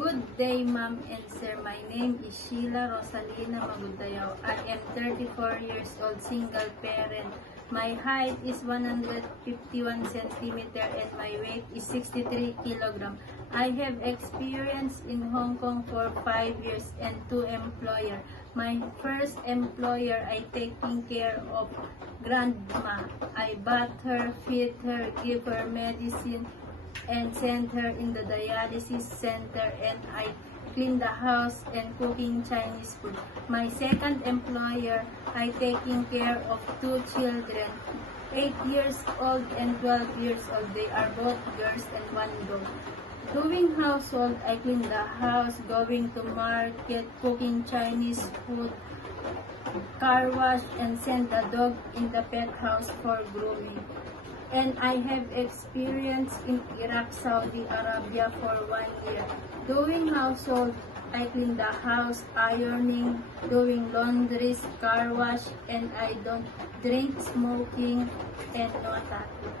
Good day, ma'am and sir. My name is Sheila Rosalina Magudayao. I am 34 years old, single parent. My height is 151 centimeter and my weight is 63 kilogram. I have experience in Hong Kong for 5 years and 2 employer. My first employer, I taking care of grandma. I bath her, feed her, give her medicine, and send her in the dialysis center, and I clean the house and cooking Chinese food. My second employer, I taking care of 2 children, 8 years old and 12 years old. They are both girls and 1 dog. Doing household, I clean the house, going to market, cooking Chinese food, car wash, and send the dog in the pet house for grooming. And I have experience in Iraq, Saudi Arabia for 1 year. Doing household, I clean the house, ironing, doing laundries, car wash, and I don't drink, smoking, and no tattoo.